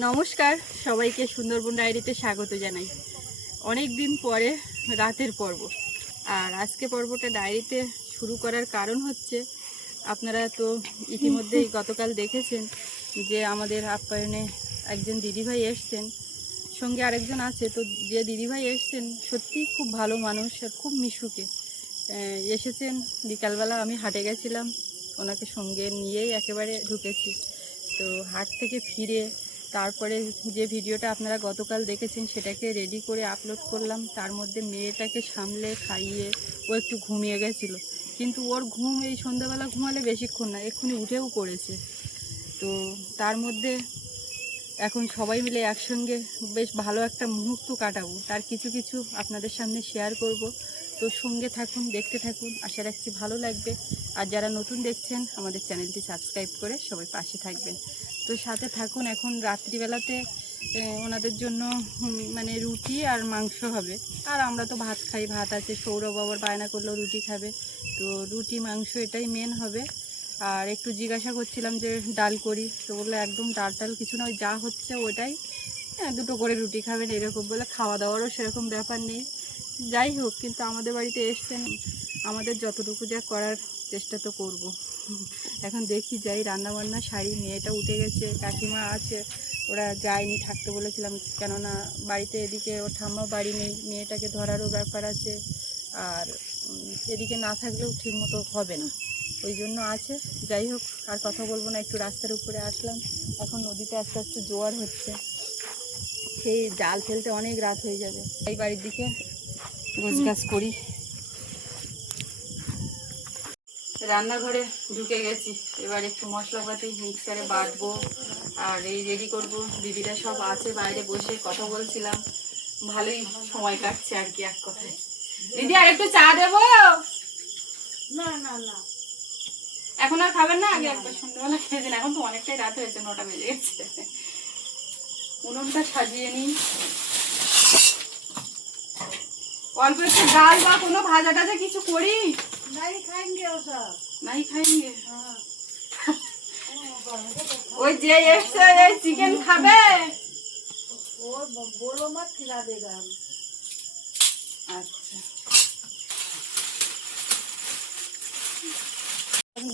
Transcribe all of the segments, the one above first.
নমস্কার, সবাইকে সুন্দরবন ডায়েরিতে স্বাগত জানাই। অনেক দিন পরে রাতের পর্ব। আর আজকে পর্বটা ডায়েরিতে শুরু করার কারণ হচ্ছে, আপনারা তো ইতিমধ্যেই গতকাল দেখেছেন যে আমাদের আপ্যায়নে একজন দিদিভাই এসছেন, সঙ্গে আরেকজন আছে। তো যে দিদিভাই এসছেন সত্যিই খুব ভালো মানুষ আর খুব মিশুকে এসেছেন। বিকালবেলা আমি হাটে গেছিলাম, ওনাকে সঙ্গে নিয়েই একেবারে ঢুকেছি। তো হাট থেকে ফিরে তারপরে যে ভিডিওটা আপনারা গতকাল দেখেছেন সেটাকে রেডি করে আপলোড করলাম। তার মধ্যে মেয়েটাকে সামলে খাইয়ে ও একটু ঘুমিয়ে গেছিলো, কিন্তু ওর ঘুম এই সন্ধ্যাবেলা ঘুমালে বেশিক্ষণ না, এক্ষুনি উঠেও পড়েছে। তো তার মধ্যে এখন সবাই মিলে একসঙ্গে বেশ ভালো একটা মুহূর্ত কাটাবো, তার কিছু কিছু আপনাদের সামনে শেয়ার করব। তো সঙ্গে থাকুন, দেখতে থাকুন, আশা রাখছি ভালো লাগবে। আর যারা নতুন দেখছেন আমাদের চ্যানেলটি সাবস্ক্রাইব করে সবাই পাশে থাকবেন। তো সাথে থাকুন। এখন রাত্রিবেলাতে ওনাদের জন্য মানে রুটি আর মাংস হবে। আর আমরা তো ভাত খাই, ভাত আছে। সৌরভ আবার বায়না করলেও রুটি খাবে, তো রুটি মাংস এটাই মেন হবে। আর একটু জিজ্ঞাসা করছিলাম যে ডাল করি, তো বললো একদম ডাল টাল কিছু না, ওই যা হচ্ছে ওটাই, দুটো করে রুটি খাবেন এরকম বলে। খাওয়া দাওয়ারও সেরকম ব্যাপার নেই। যাই হোক, কিন্তু আমাদের বাড়িতে এসছেন, আমাদের যতটুকু যা করার চেষ্টা তো করব। এখন দেখি যাই, রান্নাবান্না শাড়ি, মেয়েটা উঠে গেছে, কাকিমা আছে, ওরা যায়নি, থাকতে বলেছিলাম। কেননা বাড়িতে এদিকে ওর ঠাম্মা বাড়ি নেই, মেয়েটাকে ধরারও ব্যাপার আছে। আর এদিকে না থাকলেও ঠিক মতো হবে না, ওই জন্য আছে। যাই হোক, আর কথা বলবো না, একটু রাস্তার উপরে আসলাম। এখন নদীতে আস্তে আস্তে জোয়ার হচ্ছে, সেই জাল ফেলতে অনেক রাত হয়ে যাবে। এই বাড়ির দিকে গোছগাছ করি। রান্নাঘরে ঢুকে গেছি, এবার একটু মশলাপাতি মিক্সারে বাটবো আর এই রেডি করব। দিদিরা সব আছে বাইরে বসে কথা বলছিলাম, ভালোই সময় কাটছে আর কি, এক কথায়। দিদি আর একটু চা দেবো? না না না, এখন আর খাবেন না? আগে একবার সন্ধ্যাবেলা খেয়েছেন, এখন তো অনেকটাই রাত হয়েছে, 9টা বেজে গেছে। উনুনটা সাজিয়ে নিই, অল্প একটু ডাল বা কোনো ভাজা টাজা কিছু করি। नहीं खाएंगे वो सब। নাই খাইনি। हाँ, ওই যে এসছে এই চিকেন খাবে। वो बोलो मत, खिला देगा हम। আচ্ছা,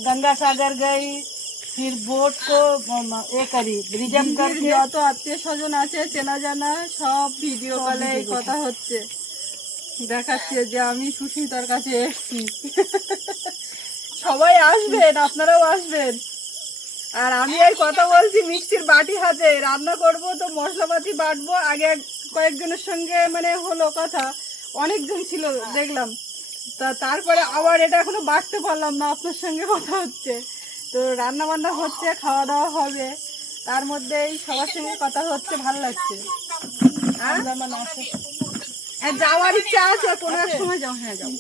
गंगा सागर गई, फिर बोट को ये करी रिजर्व करके। যত আত্মীয় স্বজন আছে চেনা জানা সব ভিডিও কলে এই কথা হচ্ছে, দেখাচ্ছে যে আমি সুস্মিতার কাছে এসছি। সবাই আসবেন, আপনারাও আসবেন। আর আমি এই কথা বলছি মিক্সির বাটি হাতে, রান্না করব তো মশলাপাতি বাটবো। আগে কয়েকজনের সঙ্গে মানে হলো কথা, অনেকজন ছিল দেখলাম, তারপরে আবার এটা এখনো বাটতে পারলাম না, আপনার সঙ্গে কথা হচ্ছে। তো রান্না বান্না হচ্ছে, খাওয়া দাওয়া হবে, তার মধ্যে এই সবার সঙ্গে কথা হচ্ছে, ভালো লাগছে। হ্যাঁ, যাওয়ার ইচ্ছা আছে, কোনো এক সময় যাও। হ্যাঁ, যাও,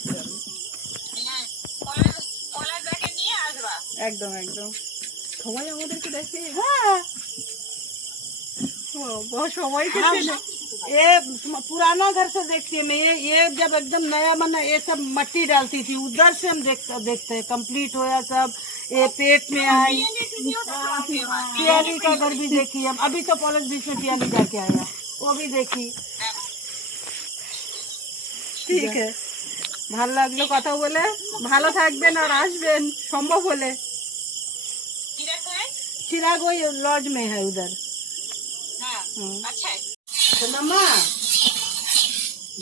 একদম একদম। সবাই আমাদেরকে দেখে। हाँ, সবাই ये पुराना घर से देखती है मैं। ये जब एकदम नया बना, ये सब मट्टी डालती थी, उधर से हम देखते हैं कंप्लीट होया सब। ये पेट में आई। पियाली का घर भी देखी हम, अभी तो कॉलेज बीच में पियाली जाके आया, वो भी देखी। ঠিক আছে, ভালো লাগলো কথা বলে। ভালো থাকবেন আর আসবেন সম্ভব হলে। चिराग वही लॉज में है उधर। শোনা মা,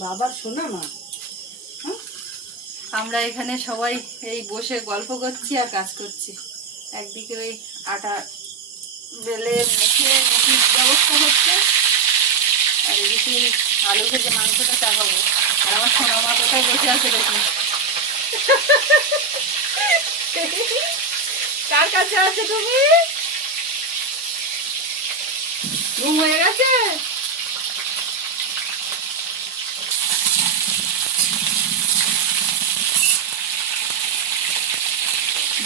বাবার শোনা মা। আমরা এখানে সবাই এই বসে গল্প করছি আর কাজ করছি। একদিকে ওই আটা বেলে মেখে রুটির ব্যবস্থা হচ্ছে, আর এদিকে আলু ভেজে মাংসটা চাপাবো। আর আমার সোনা মা কোথায় বসে আছে দেখুন। কার কাছে আছে তুমি? ঘুম হয়ে গেছে?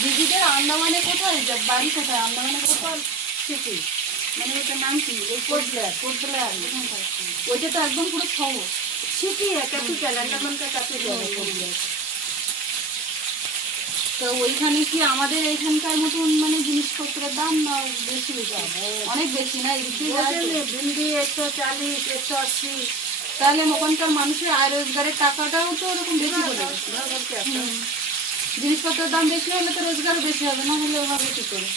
দিদিদের আন্দামানে কোথায়, বাড়ি কোথায়, আন্দামানে কোথায় থেকে, মানে ওটার নাম কি? ওই কোটলা। ওইটা তো একদম পুরো শহর। सिटी है, कैपिटल, अंडमान का कैपिटल है। তো ওইখানে কি আমাদের এখানকার মতন মানে জিনিসপত্রের দাম না বেশি বেশি? অনেক বেশি না? এদিকে भिंडी 140 180। তাহলে ওখানকার মানুষের আয় রোজগারের টাকাটাও তো ওরকম বেশি পড়ে যাবে। জিনিসপত্রের দাম বেশি হলে তো রোজগারও বেশি হবে, না হলে হবে কি করে?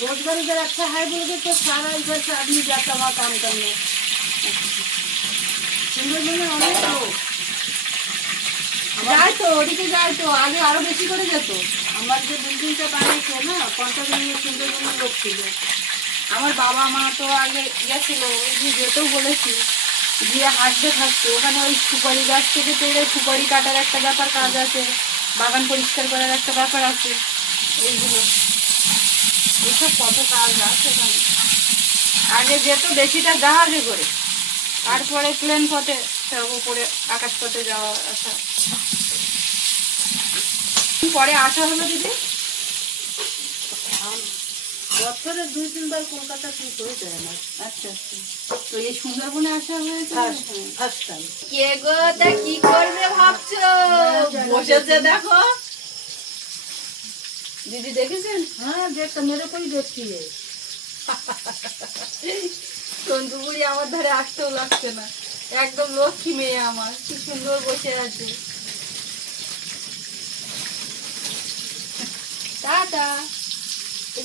रोजगार इधर अच्छा है बोलोगे तो सारा इधर से आदमी जाता वहाँ काम करने। सुंदरबन में अनेक लोग যায় তো, ওদিকে যায় তো, আগে আরো বেশি করে যেত। আমার যে বিল্ডিংটা বানিয়েছে না, কন্ট্রাক্ট নিয়ে সুন্দরবনের লোক ছিল। আমার বাবা মা তো আগে গেছিল, ওই যেতেও বলেছি, গিয়ে হাঁটতে থাকতো। ওখানে ওই সুপারি গাছ থেকে পেরে সুপারি কাটার একটা ব্যাপার কাজ আছে, বাগান পরিষ্কার করার একটা ব্যাপার আছে, এইগুলো এইসব কত কাজ আছে ওখানে। আগে যেত বেশিটা জাহাজে করে, তারপরে প্লেন পথে, উপরে আকাশ পথে যাওয়া আসা। পরে আসা হলো দিদি, বছরে 2-3 বার কলকাতা ঠিক হয়ে যায় না। আচ্ছা আচ্ছা। তো এই সুন্দরবনে আসা হয়েছে ফার্স্ট টাইম। কে গো, তা কি করবে ভাবছো? বসেছে দেখো। দিদি দেখেছেন? हाँ देख तो मेरे को ही देखती है। তন্দুপুরি আমার ধারে আসতেও লাগছে না, একদম লক্ষ্মী মেয়ে আমার, কি সুন্দর বসে আছে। টাটা,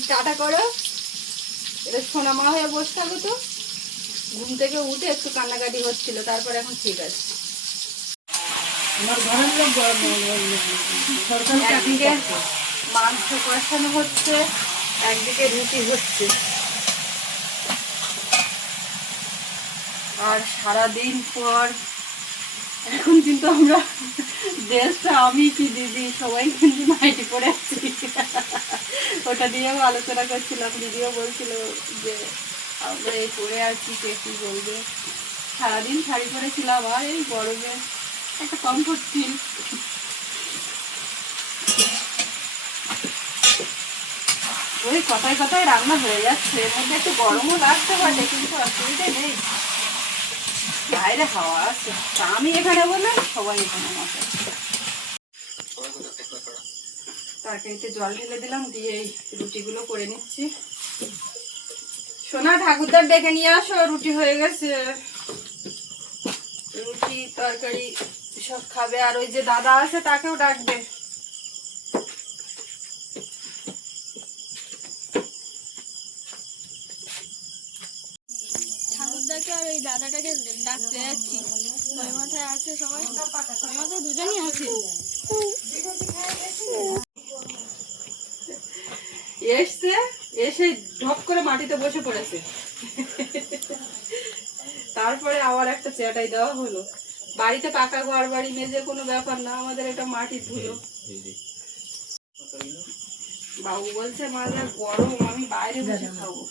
টাটা করো। এটা সোনা মা হয়ে বসে থাকো তো। ঘুম থেকে উঠে একটু কান্নাকাটি হচ্ছিল, তারপর এখন ঠিক আছে। আমার ঘরের লোক সরকারি চাকরি একদিকে করছে। মাংস কষানো হচ্ছে, একদিকে রুটি হচ্ছে। আর সারাদিন পর এখন কিন্তু আমরা ড্রেসটা, আমি কি দিদি সবাই কিন্তু নাইটি পরে আছি। ওটা নিয়েও আলোচনা করছিলাম, দিদিও বলছিল যে আমরা এই পরে আছি, কে কি বলবে। সারাদিন শাড়ি পরেছিলাম, আর এই গরমে একটা কমফোর্ট ফিল। ওই কথায় কথায় রান্না হয়ে যাচ্ছে, এর মধ্যে একটু গরমও লাগতে পারে, কিন্তু অসুবিধা নেই, বাইরে হাওয়া আছে। তা আমি এখানে বলে সবাই এখানে মতো। তরকারিতে জল ঢেলে দিলাম, দিয়ে এই রুটিগুলো করে নিচ্ছি। সোনা, ঠাকুরদার ডেকে নিয়ে আসো, রুটি হয়ে গেছে। রুটি তরকারি সব খাবে, আর ওই যে দাদা আছে তাকেও ডাকবে। ঠাকুরদাকে আর ওই দাদাটাকে ডাকতে যাচ্ছি। ওই মাথায় আছে সবাই, ওই মাথায় দুজনই আছে। এসছে, এসে ঢপ করে মাটিতে বসে পড়েছে। তারপরে আবার একটা চেটাই দেওয়া হলো। বাড়িতে পাকা ঘর বাড়ি, মেঝে কোনো ব্যাপার না, আমাদের এটা মাটির ধুলো। বাবু বলছে মা যা গরম, আমি বাইরে বসে খাবো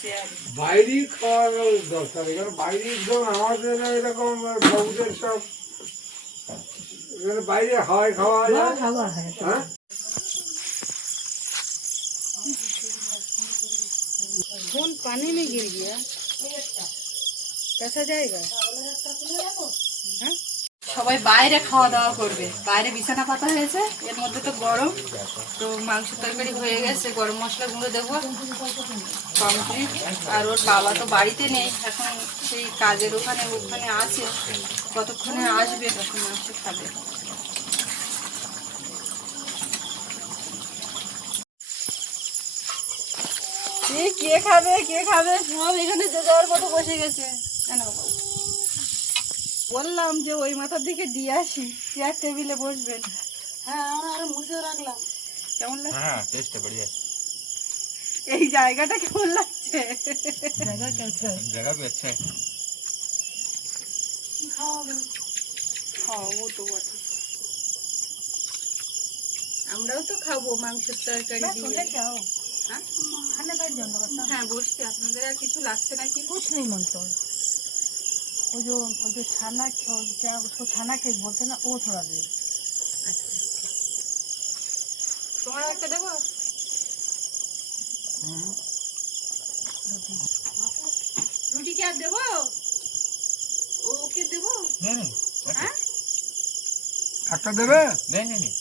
চেয়ারে। বাইরে খাওয়ার দরকার, এখানে বাইরে একদম আমাদের এরকম বাবুদের সব এখানে বাইরে হাওয়ায় খাওয়া যায়। हवा है হ্যাঁ, फोन पानी में गिर गया, कैसा जाएगा? সবাই বাইরে খাওয়া দাওয়া করবে, বাইরে বিছানা পাতা হয়েছে, এর মধ্যে তো গরম। তো মাংস তরকারি হয়ে গেছে, গরম মশলা গুঁড়ো দেবো, কমপ্লিট। আর ওর বাবা তো বাড়িতে নেই এখন, সেই কাজের ওখানে ওখানে আছে, কতক্ষণে আসবে তখন মাংস খাবে। কে খাবে কে খাবে সব এখানে যে যাওয়ার মতো বসে গেছে। বললাম যে ওই মাথার দিকে দিয়ে আসি, চেয়ার টেবিলে বসবেন। हाँ और मुझे रखला কেমন লাগছে? हाँ टेस्ट है बढ़िया, এই জায়গাটা কেমন লাগছে? जगह कैसा है? जगह भी अच्छा है। খাওয়াবো তো বটে, আমরাও তো খাবো মাংসের তরকারি দিয়ে। क्या हो হ্যাঁ? खाने बैठ जाऊंगा बस। হ্যাঁ বসছি, আপনাদের আর কিছু লাগছে নাকি? कुछ नहीं मानता हूँ। वो जो छाना क्या उसको छाना केक बोलते हैं ना, वो थोड़ा दे। আচ্ছা, তোমার একটা দেবো? রুটি কি আর দেবো? ওকে দেবো? नहीं नहीं হ্যাঁ একটা দেবে? नहीं नहीं नहीं,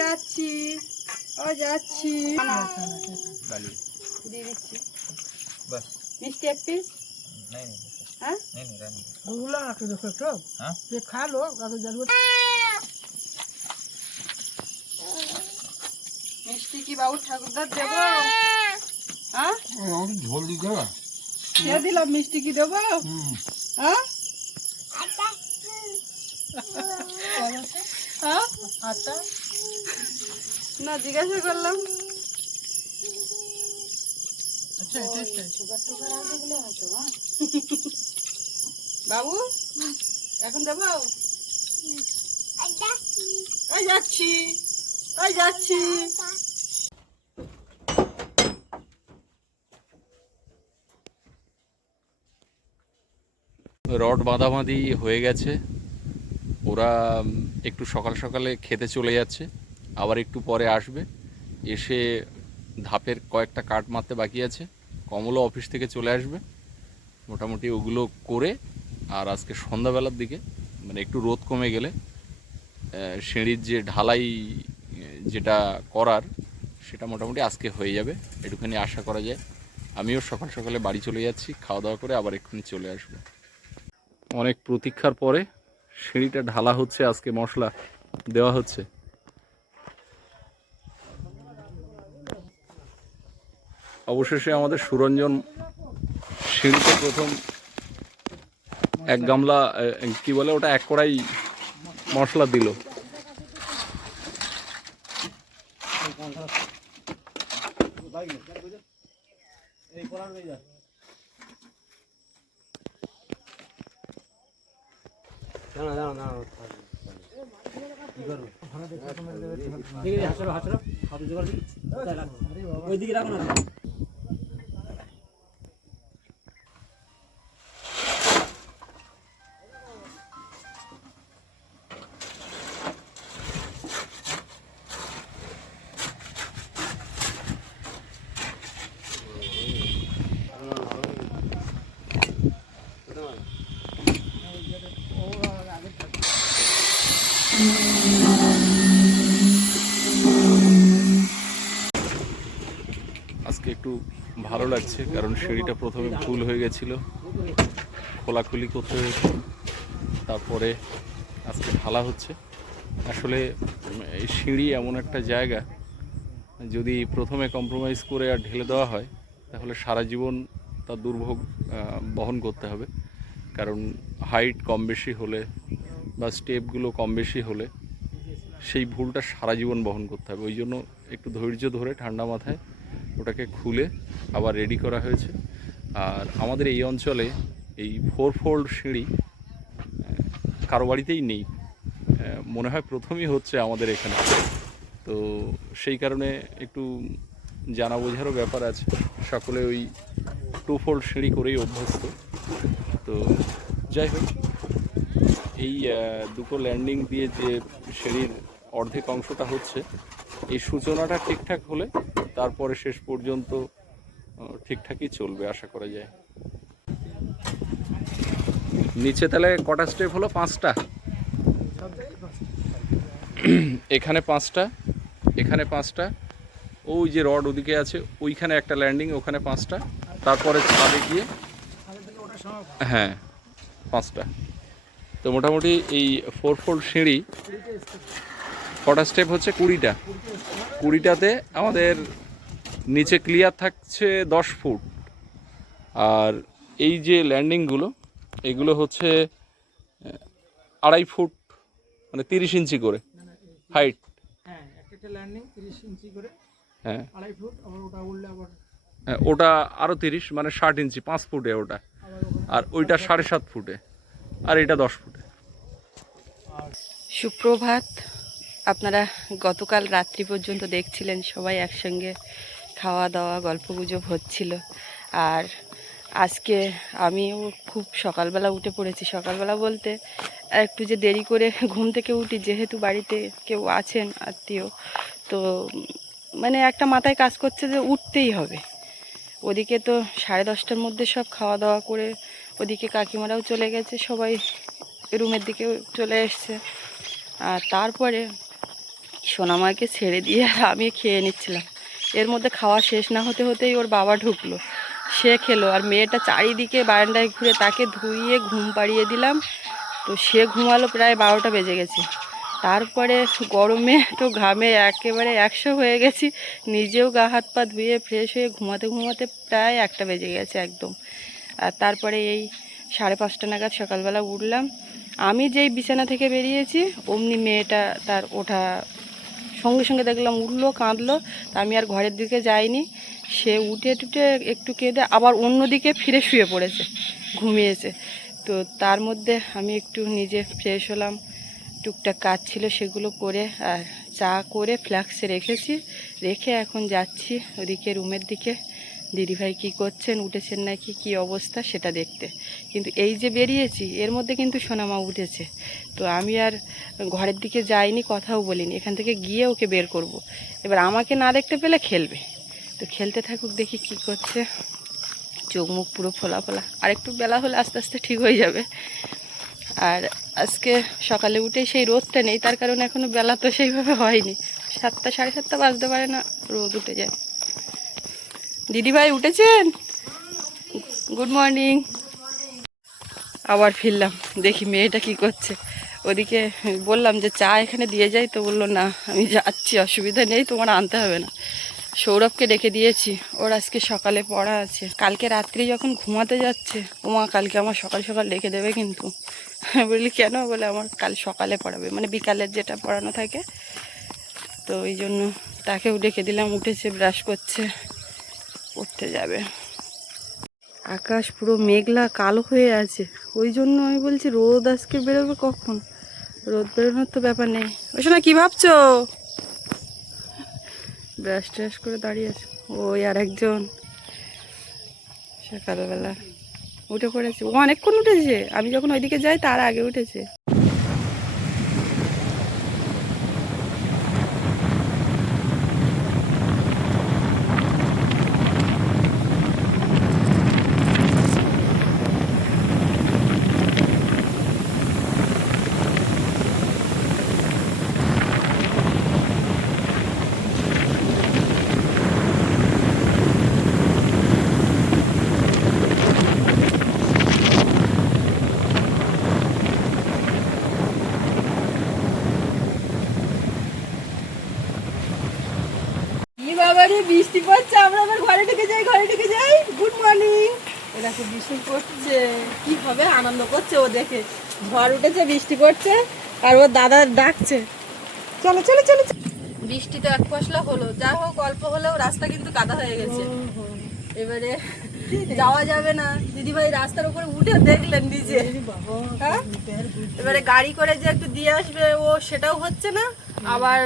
যাচ্ছি যাচ্ছি দিয়ে দিচ্ছি মিষ্টি এক পিস। হ্যাঁ खा लो अगर जरूरत। মিষ্টি কি বাবু ঠাকুরদার দেবো? হ্যাঁ ঝোল দিতে হবে। খেয়ে দিলাম, মিষ্টি কি দেবো? হ্যাঁ হ্যাঁ आता না জিজ্ঞাসা করলাম। अच्छा टेस्ट है शुगर टुगर आ गए हतो। हां বাবু এখন দেবো? ওই যাচ্ছি ওই যাচ্ছি। রড বাঁধাবাঁধি হয়ে গেছে, ওরা একটু সকাল সকালে খেতে চলে যাচ্ছে, আবার একটু পরে আসবে, এসে ধাপের কয়েকটা কাট মারতে বাকি আছে। কমলও অফিস থেকে চলে আসবে, মোটামুটি ওগুলো করে আর আজকে সন্ধ্যাবেলার দিকে মানে একটু রোদ কমে গেলে সিঁড়ির যে ঢালাই যেটা করার সেটা মোটামুটি আজকে হয়ে যাবে, একটুখানি আশা করা যায়। আমিও সকাল সকালে বাড়ি চলে যাচ্ছি, খাওয়া দাওয়া করে আবার এক্ষুনি চলে আসবো। অনেক প্রতীক্ষার পরে সিঁড়িটা ঢালা হচ্ছে, আজকে মশলা দেওয়া হচ্ছে। অবশেষে আমাদের সুরঞ্জন সিঁড়িতে প্রথম এক গামলা কি বলে ওটা, এক কড়াই মশলা দিল। আজকে একটু ভালো লাগছে, কারণ সিঁড়িটা প্রথমে ভুল হয়ে গেছিল, খোলাখুলি করতে হয়েছে, তারপরে আজকে ঢালা হচ্ছে। আসলে এই সিঁড়ি এমন একটা জায়গা, যদি প্রথমে কম্প্রোমাইজ করে আর ঢেলে দেওয়া হয় তাহলে সারা জীবন তার দুর্ভোগ বহন করতে হবে। কারণ হাইট কম বেশি হলে বা স্টেপগুলো কম বেশি হলে সেই ভুলটা সারা জীবন বহন করতে হবে। ওই জন্য একটু ধৈর্য ধরে ঠান্ডা মাথায় ওটাকে খুলে আবার রেডি করা হয়েছে। আর আমাদের এই অঞ্চলে এই 4 ফোল্ড সিঁড়ি কারো বাড়িতেই নেই, মনে হয় প্রথমই হচ্ছে আমাদের এখানে। তো সেই কারণে একটু জানা বোঝারও ব্যাপার আছে, সকলে ওই 2 ফোল্ড সিঁড়ি করেই অভ্যস্ত। তো যাই হোক, এই দুটো ল্যান্ডিং দিয়ে যে সিঁড়ির অর্ধেক অংশটা হচ্ছে, এই সূচনাটা ঠিকঠাক হলে তারপরে শেষ পর্যন্ত ঠিকঠাকই চলবে আশা করা যায়। নিচে তাহলে কটা স্টেপ হলো? 5টা। এখানে 5টা, এখানে 5টা, ওই যে রড ওদিকে আছে ওইখানে একটা ল্যান্ডিং, ওখানে 5টা, তারপরে ছাদে গিয়ে হ্যাঁ 5টা। তো মোটামুটি এই 4 ফোল্ড সিঁড়ি কটা স্টেপ হচ্ছে? 20টা। 20টাতে আমাদের নিচে ক্লিয়ার থাকছে 10 ফুট। আর এই যে ল্যান্ডিংগুলো এগুলো হচ্ছে 2.5 ফুট, মানে 30 ইঞ্চি করে হাইট। হ্যাঁ একটা ল্যান্ডিং 30 ইঞ্চি করে, হ্যাঁ 2.5 ফুট। আবার ওটা উঠলে আবার ওটা আরও 30, মানে 60 ইঞ্চি, 5 ফুটে ওটা। আর ওইটা 7.5 ফুটে, আর এটা 10 ফুটে। সুপ্রভাত। আপনারা গতকাল রাত্রি পর্যন্ত দেখছিলেন সবাই একসঙ্গে খাওয়া দাওয়া গল্পগুজব হচ্ছিল। আর আজকে আমিও খুব সকালবেলা উঠে পড়েছি। সকালবেলা বলতে একটু যে দেরি করে ঘুম থেকে উঠি, যেহেতু বাড়িতে কেউ আছেন আত্মীয়, তো মানে একটা মাথায় কাজ করছে যে উঠতেই হবে। ওদিকে তো 10:30টার মধ্যে সব খাওয়া দাওয়া করে ওদিকে কাকিমারাও চলে গেছে, সবাই রুমের দিকেও চলে এসছে। আর তারপরে সোনামাকে ছেড়ে দিয়ে আমি খেয়ে নিচ্ছিলাম। এর মধ্যে খাওয়া শেষ না হতে হতেই ওর বাবা ঢুকলো, সে খেলো। আর মেয়েটা চারিদিকে বারান্দায় ঘুরে, তাকে ধুইয়ে ঘুম পাড়িয়ে দিলাম। তো সে ঘুমালো, প্রায় 12টা বেজে গেছে। তারপরে গরমে তো ঘামে একেবারে 100 হয়ে গেছি, নিজেও গা হাত পা ধুয়ে ফ্রেশ হয়ে ঘুমাতে ঘুমাতে প্রায় 1টা বেজে গেছে একদম। আর তারপরে এই 5:30 নাগাদ সকালবেলা উঠলাম। আমি যেই বিছানা থেকে বেরিয়েছি অমনি মেয়েটা তার ওঠা সঙ্গে সঙ্গে দেখলাম উঠলো, কাঁদলো। তা আমি আর ঘরের দিকে যাইনি, সে উঠে টুটে একটু কেঁদে আবার অন্যদিকে ফিরে শুয়ে পড়েছে, ঘুমিয়েছে। তো তার মধ্যে আমি একটু নিজে ফ্রেশ হলাম, টুকটাক কাজ ছিল সেগুলো করে, আর চা করে ফ্লাক্সে রেখেছি, রেখে এখন যাচ্ছি ওদিকে রুমের দিকে। দিদিভাই কি করছেন, উঠেছেন নাকি, কি অবস্থা সেটা দেখতে। কিন্তু এই যে বেরিয়েছি এর মধ্যে কিন্তু সোনামা উঠেছে। তো আমি আর ঘরের দিকে যাইনি, কথাও বলিনি, এখান থেকে গিয়ে ওকে বের করব। এবার আমাকে না দেখতে পেলে খেলবে, তো খেলতে থাকুক, দেখি কি করছে। চোখ মুখ পুরো ফোলা ফোলা, আর একটু বেলা হলে আস্তে আস্তে ঠিক হয়ে যাবে। আর আজকে সকালে উঠেই সেই রোদটা নেই, তার কারণে এখনও বেলা তো সেইভাবে হয়নি। 7টা 7:30 বাজতে পারে না, রোদ উঠে যায়। দিদিভাই উঠেছেন? Good morning. আবার ফিরলাম, দেখি মেয়েটা কি করছে। ওদিকে বললাম যে চা এখানে দিয়ে যাই, তো বললো না আমি যাচ্ছি, অসুবিধা নেই, তোমার আনতে হবে না। সৌরভকে ডেকে দিয়েছি, ওর আজকে সকালে পড়া আছে। কালকে রাত্রি যখন ঘুমাতে যাচ্ছে, ওমা কালকে আমার সকাল সকাল ডেকে দেবে কিন্তু। বলি কেন? বলে আমার কাল সকালে পড়াবে, মানে বিকালের যেটা পড়ানো থাকে। তো ওই জন্য তাকেও ডেকে দিলাম, উঠেছে, ব্রাশ করছে, পড়তে যাবে। আকাশ পুরো মেঘলা কালো হয়ে আছে, ওই জন্য আমি বলছি রোদ আজকে বেরোবে কখন। রোদ বেরোনোর তো ব্যাপার নেই। ওই সময় কী ভাবছো? ব্রাশ ট্রাশ করে দাঁড়িয়ে আছে। ওই আর একজন সকালবেলা উঠে পড়েছে, ও অনেকক্ষণ উঠেছে, আমি যখন ওইদিকে যাই তার আগে উঠেছে। বাবারে বৃষ্টি পড়ছে, আমরা আবার ঘরে ঢুকে যাই, ঘরে ঢুকে যাই। Good morning. এরা খুব বৃষ্টি পড়ছে, কি হবে, আনন্দ করছে ও দেখে। ঝড় উঠেছে, বৃষ্টি পড়ছে, আর ওর দাদা ডাকছে চলো চলো চলো। বৃষ্টি তো এক পশলা হলো, যা হোক অল্প হলেও রাস্তা কিন্তু কাদা হয়ে গেছে। এবারে যাওয়া যাবে না। দিদিভাই রাস্তার উপরে উঠে দেখলেন নিজে, হ্যাঁ? এবারে গাড়ি করে যে একটু দিয়ে আসবে, ও সেটাও হচ্ছে না। আবার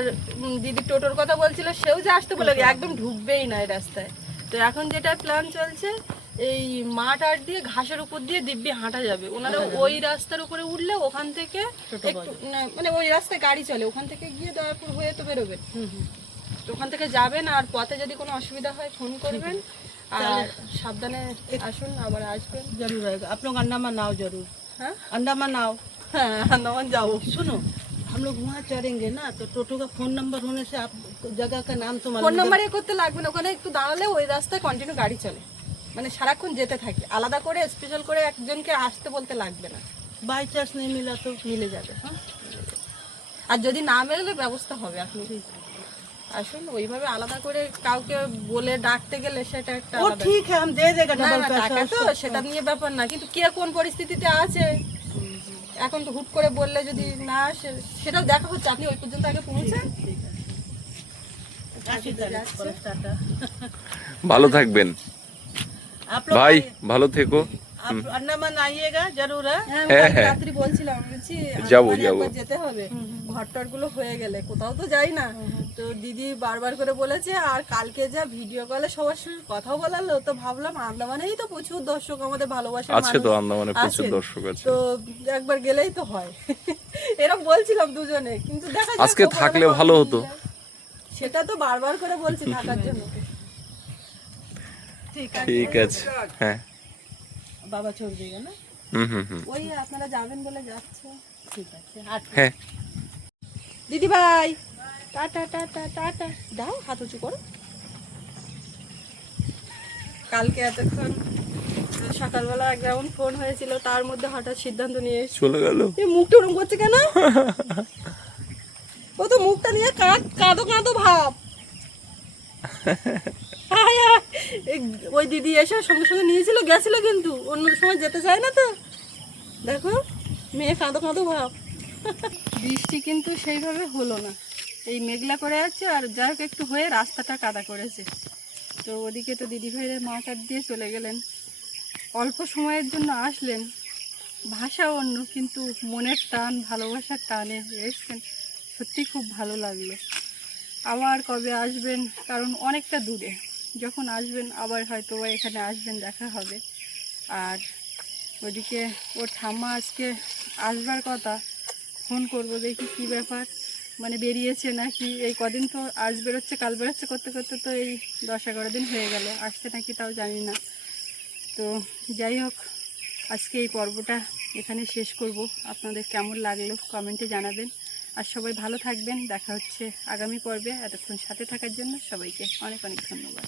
দিদি টোটোর কথা বলছিল, সেও যে আসতে বলে একদম ঢুকবেই না এই রাস্তায়। তো এখন যেটা প্ল্যান চলছে, এই মাঠ আট দিয়ে ঘাসের উপর দিয়ে দিব্যি হাঁটা যাবে। ওনারা ওই রাস্তার উপরে উঠলে ওখান থেকে একটু মানে ওই রাস্তায় গাড়ি চলে, ওখান থেকে গিয়ে দয়াপুর হয়ে তো বেরোবে, তো ওখান থেকে যাবেন। আর পথে যদি কোনো অসুবিধা হয় ফোন করবেন, আর সাবধানে আসুন, আবার আসবেন। जरूर आएगा। आप लोग अंडमान आओ जरूर। हाँ अंडमान आओ। হ্যাঁ আন্দামান যাবো। सुनो, हम लोग वहाँ चढ़ेंगे ना, तो टोटो का फोन नंबर होने से आप जगह का नाम तो ফোন मालूम। নাম্বার এ করতে লাগবে না, ওখানে একটু দাঁড়ালে ওই রাস্তায় কন্টিনিউ গাড়ি চলে, মানে সারাক্ষণ যেতে থাকে। আলাদা করে স্পেশাল করে একজনকে আসতে বলতে লাগবে না, बाई चांस नहीं मिला तो মিলে যাবে। হ্যাঁ, আর যদি না মেলে ব্যবস্থা হবে, আপনি আসুন। ওইভাবে আলাদা করে কাউকে বলে ডাকতে গেলে সেটা একটা वो আলাদা। ठीक है, हम दे देगा না डबल না, টাকা पैसा। তো সেটা নিয়ে ব্যাপার না, কিন্তু কে কোন পরিস্থিতিতে আছে এখন তো হুট করে বললে যদি না আসে, সেটাও দেখা হচ্ছে। আপনি ওই পর্যন্ত আগে পৌঁছান। टाटा। ভালো থাকবেন आप लोग ভাই, ভালো থেকো। आप अंडमान आइएगा जरूर है। হ্যাঁ, হ্যাঁ, আমি হ্যাঁ। রাত্রি বলছিলাম, বলছি যাবো, আন্দামানে যাবো। একবার যেতে হবে, ঘরটর গুলো হয়ে গেলে কোথাও তো যাই না। তো দিদি বারবার করে বলেছে, আর কালকে যা ভিডিও কলে সবার সঙ্গে কথা বলালো, তো ভাবলাম আন্দামানেই তো প্রচুর দর্শক আমাদের ভালোবাসার আছে তো, মানুষ আন্দামানে প্রচুর আছে। দর্শক আছে। তো একবার গেলেই তো হয়। এরকম বলছিলাম দুজনে, কিন্তু দেখা যাক আজকে কখন থাকলে কখন ভালো মিলে। হতো। সেটা তো বারবার করে বলছি থাকার জন্য। ঠিক আছে, হ্যাঁ। बाबा छोड़ देगा ना। হুম। ওই আপনারা যাবেন বলে যাচ্ছে। ठीक है। হ্যাঁ। দিদি ভাই টাটা টাটা টাটা দাও, হাত উঁচু করো। কালকে এতক্ষণ সকালবেলা এক রাউন্ড ফোন হয়েছিল, তার মধ্যে হঠাৎ সিদ্ধান্ত নিয়ে চলে গেল। এই মুখটা ওরম করছে কেন? ও তো মুখটা নিয়ে কাঁদো কাঁদো ভাব। আয় আয়। ওই দিদি এসে সঙ্গে সঙ্গে নিয়েছিল, গেছিল, কিন্তু অন্য সময় যেতে চায় না তো। দেখো মেয়ে কাঁদো কাঁদো ভাব। বৃষ্টি কিন্তু সেইভাবে হলো না, এই মেঘলা করে যাচ্ছে, আর যাই হোক একটু হয়ে রাস্তাটা কাদা করেছে। তো ওদিকে তো দিদিভাইরা মাথার দিয়ে চলে গেলেন, অল্প সময়ের জন্য আসলেন, ভাষা অন্য কিন্তু মনের টান, ভালোবাসার টানে এসছেন। সত্যি খুব ভালো লাগলো। আবার কবে আসবেন, কারণ অনেকটা দূরে, যখন আসবেন আবার হয়তো এখানে আসবেন, দেখা হবে। আর ওদিকে ওর ঠাম্মা আজকে আসবার কথা, ফোন করবো দেখি কী ব্যাপার, মানে বেরিয়েছে নাকি। এই কদিন তো আজ বেরোচ্ছে কাল বেরোচ্ছে করতে করতে তো এই 10-11 দিন হয়ে গেল, আসছে নাকি তাও জানি না। তো যাই হোক, আজকে এই পর্বটা এখানে শেষ করব। আপনাদের কেমন লাগলো কমেন্টে জানাবেন। আর সবাই ভালো থাকবেন, দেখা হচ্ছে আগামী পর্বে। এতক্ষণ সাথে থাকার জন্য সবাইকে অনেক অনেক ধন্যবাদ।